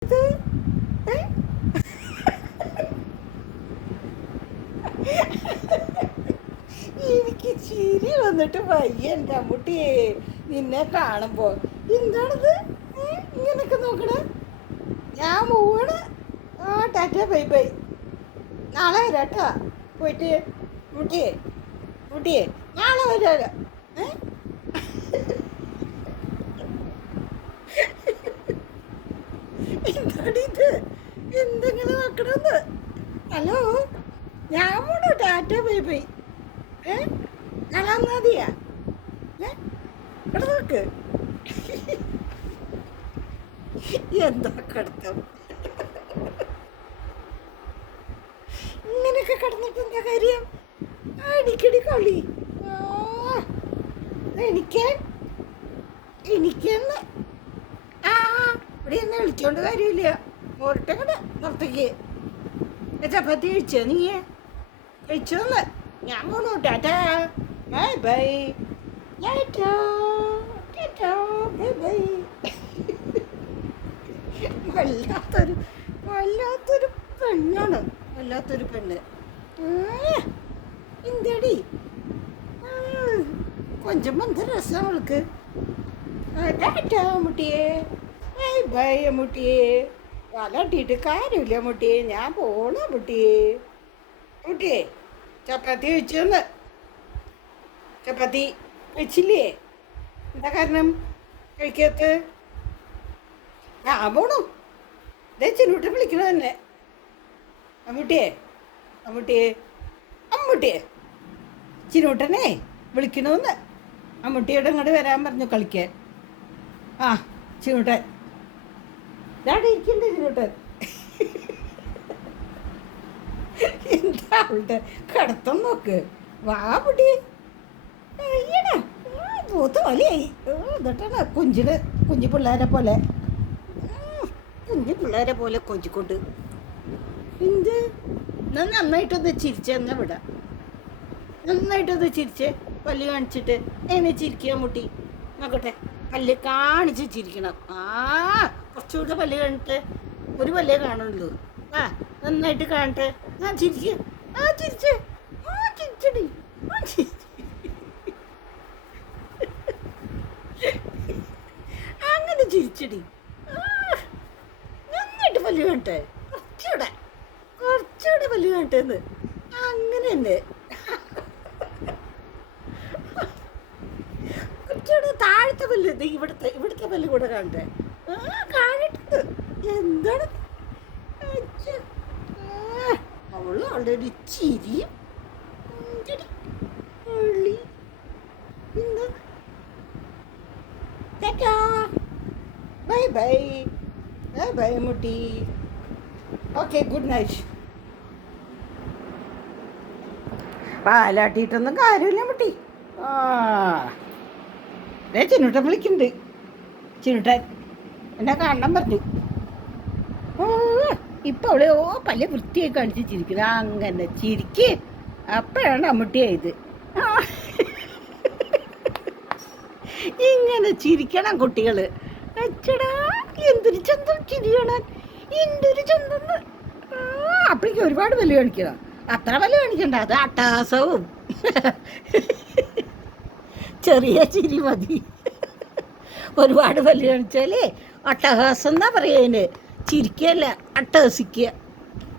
എനിക്ക് ചിരി വന്നിട്ട് വയ്യ എന്റെ അമ്മൂട്ടിയെ. നിന്നെ കാണുമ്പോ. എന്താണിത്? ഇങ്ങനൊക്കെ നോക്കണ. ഞാൻ പോവാണ്. ആ ടാറ്റ ബൈ ബൈ. നാളെ വരാട്ടാ. പോയിട്ട് മുട്ടിയെ മുട്ടിയെ നാളെ വരാലോ ഏ? എന്താടി ഇത്? എന്തെങ്കിലും നോക്കണമെന്ന് ഹലോ? ഞാൻ പോണു ടാറ്റ ബൈ ബൈ ഏ നാലാം ഏ? ഇവിടെ നോക്ക്. എന്താ കടത്തം? ഇങ്ങനെയൊക്കെ കിടന്നിട്ട് എന്താ കാര്യം? അടിക്കടി കളി. എനിക്കാൻ എനിക്കെന്ന് ഇവിടെ എന്നെ വിളിച്ചോണ്ട് കാര്യമില്ല. പോരട്ടെ കൂടെ പുറത്തേക്ക്. ചപ്പാത്തി കഴിച്ചോ നീ? കഴിച്ചോന്ന് ഞാൻ പോണു. ടാറ്റാ. Bye bye. ബൈ വല്ലാത്തൊരു വല്ലാത്തൊരു പെണ്ണാണ്. വല്ലാത്തൊരു പെണ്ണ്. എന്തേടി? കൊഞ്ചം എന്ത് രസം അവൾക്ക്. ടാറ്റാ മുട്ടിയെ. ബൈ മുട്ടിയേ മുട്ടിയെ. വലട്ടിയിട്ട് കാര്യമില്ല മുട്ടിയെ. ഞാൻ പോണ മുട്ടിയെ? മുട്ടിയെ ചപ്പാത്തി കഴിച്ചോന്ന് ചപ്പാത്തി വെച്ചില്ലേ? എന്താ കാരണം? കഴിക്കാത്ത? ഞാൻ പോണു. ദേ ചിന്നൂട്ടി വിളിക്കണ തന്നെ. അമ്മൂട്ടിയെ അമ്മൂട്ടിയെ അമ്മൂട്ടിയെ. ചിന്നൂട്ടനെ വിളിക്കണമെന്ന് അമ്മൂട്ടിയോട് ഇങ്ങോട്ട് വരാൻ പറഞ്ഞു കളിക്കാൻ. ആ ചിന്നൂട്ടൻ ഇതാടെ ഇരിക്കണ്ടേ ചിന്നൂട്ടൻ എന്താ അവളുടെ കടത്തം നോക്ക്. വാ പൊടി. അയ്യടാ പൂത്ത് വലിയായി. എന്നിട്ടാണ് കുഞ്ചിന് കുഞ്ഞു പിള്ളേരെ പോലെ. കുഞ്ഞു പിള്ളേരെ പോലെ കൊഞ്ചിക്കൊണ്ട് എന്ത്? ഞാൻ നന്നായിട്ടൊന്ന് ചിരിച്ചെന്നെ വിടാം നന്നായിട്ടൊന്ന് ചിരിച്ച് പല്ല് കാണിച്ചിട്ട്. എന്നെ ചിരിക്കാൻ മുട്ടി. നോക്കട്ടെ. പല്ല് കാണിച്ച് ചിരിക്കണം. ആ കുറച്ചുകൂടെ പല്ല് കണ്ടിട്ട് ഒരു പല്ലേ കാണുള്ളൂ. ആ നന്നായിട്ട് കാണട്ടെ. ആ ചിരിച്ച് ആ ചിരിച്ച്. ആ ചിരിച്ചടി. ആ ചിരിച്ച്. അങ്ങനെ ചിരിച്ചടി. നന്നായിട്ട് പല്ല് കാണട്ടെ കുറച്ചുകൂടെ. കുറച്ചുകൂടെ പല്ല് കാണട്ടെന്ന് അങ്ങനെ തന്നെ കുറച്ചുകൂടെ താഴത്തെ പല്ല് ഇവിടുത്തെ ഇവിടുത്തെ പല്ല് കൂടെ കാണട്ടെ. എന്താണ്? അവൾ ചിരിയും. ഉള്ളി. എന്താ? Tata. Bye bye. Bye bye മുട്ടി. Okay good night. പാലാട്ടിയിട്ടൊന്നും കാര്യമില്ല മുട്ടി. ആ. ചിന്നുട്ടൻ വിളിക്കുന്നുണ്ട്. ചിന്നുട്ടൻ. എന്നെ കാണണം പറഞ്ഞു. ഓ ഇപ്പൊ അവളെ ഓ പല വൃത്തിയായി കാണിച്ച് ചിരിക്കുന്നത് അങ്ങനെ ചിരിക്ക്. അപ്പോഴാണ് അമ്മൂട്ടിയായത്. ഇങ്ങനെ ചിരിക്കണം കുട്ടികൾ അച്ചടാ എന്തൊരു ചന്തം ചിരിയാണ് എന്തൊരു ചന്തം അപ്പോഴേക്കും ഒരുപാട് വില കാണിക്കണം അത്ര വില കാണിക്കണ്ട അത് അട്ടാസവും. ചെറിയ ചിരി മതി. ഒരുപാട് വില കാണിച്ചാലേ അട്ടഹാസം എന്നാ പറയുന്നത് ചിരിക്കല്ല അട്ടഹസിക്കുക.